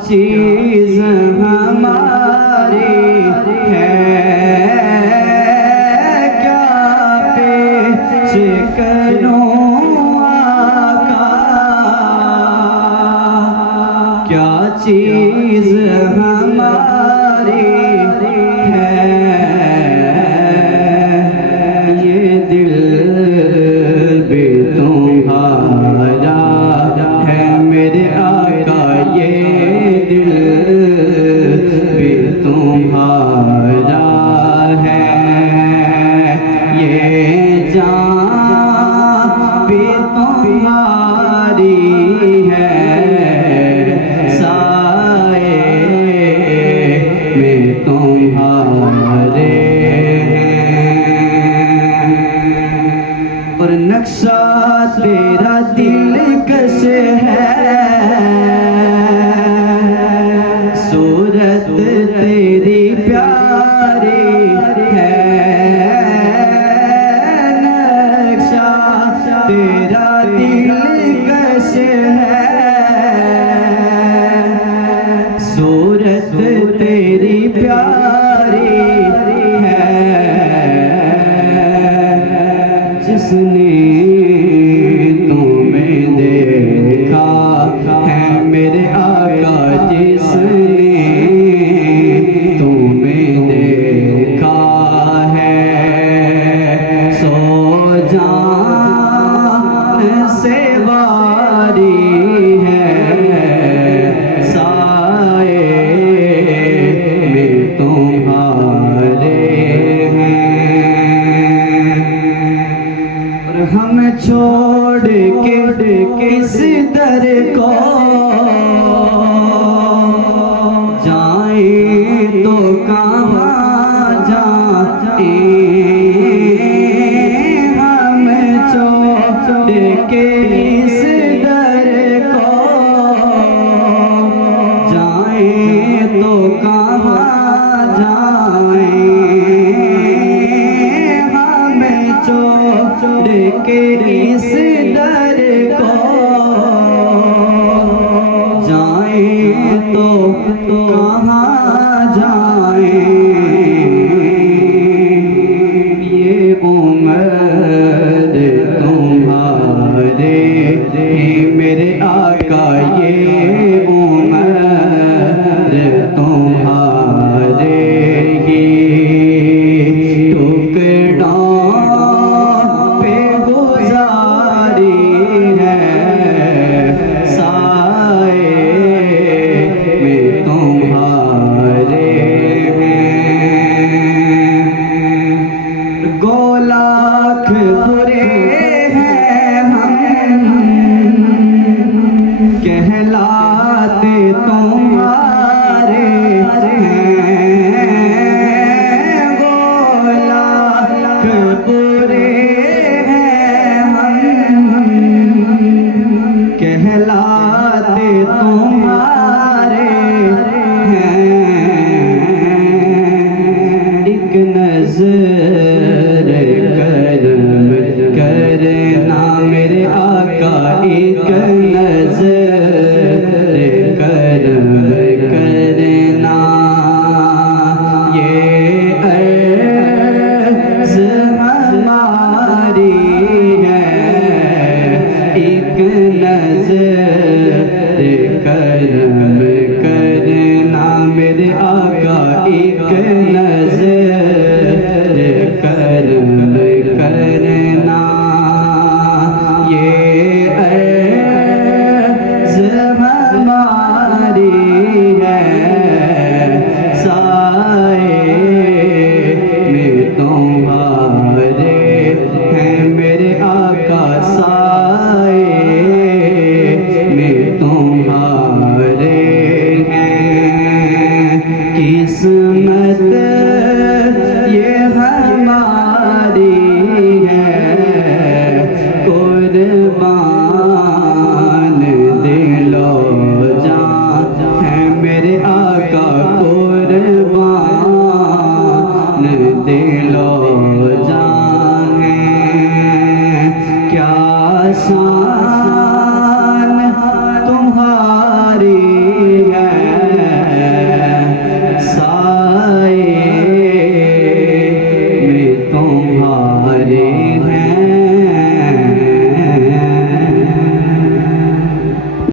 चीज़ हमारी है, क्या पेश करूं आका, क्या चीज़ हमारी है। ये दिल भी तुम्हारा है मेरे आका, ये दिल भी तुम्हारा है, ये जान भी तुम्हारी है, साए में तुम्हारे हैं। और नक्शा तेरा दिलकश है, सूरत तेरी प्यारी है, नक्शा तेरा दिलकश है, सूरत तेरी प्यारी है। जिसने तुम्हें देखा है मेरे आका, जिसने तुम्हें देखा है, सो जान से वारी है, साए में तुम्हारे हैं। और हम छोड़ के किस दर को जाएं, तो कहाँ जाएं, हम छोड़ के इस दर को जाएं, तो कहाँ जाएं, हम छोड़ के इस दर को जाएं, तो कहाँ जाएं। ये उम्र तुम्हारे मेरे आका, ये उम्र तुम्हारे ही टुकड़ों पे गुजारी है, साए में तुम्हारे हैं। गोलाख बुरे हैं हम, कहलाते तुम्हारे हैं, गोलाख बुरे हैं हम, कहलाते तुम्हारे हैं। एक नज़र करम करना मेरे आका, एक नज़र करम करना, ये अर्ज़ हमारी है, एक नज़र करम करना मेरे आका, एक नज़र करम करना, ये अर्ज़ हमारी है, साए में तुम्हारे हैं मेरे आका, साए में तुम्हारे हैं। किस्मत ये हमारी है, कुर्बान दिलो जान है मेरे आका, कुर्बान दे